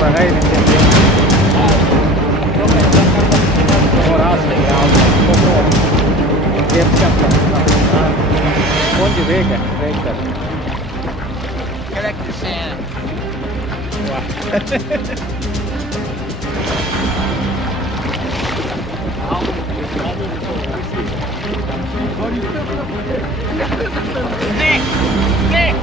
Magari orasse onde vega? Vega. Electrician. Nick! Nick!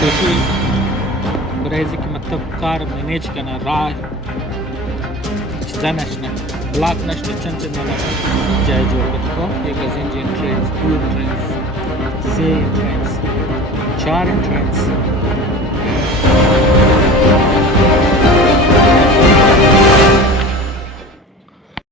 देखिए برای که مطلب کار منیج کنه راه چیزا نشنه بلاک نشنه چند جای جور بکنه یک از اینجا انترنس دو انترنس سه انترنس چهار انترنس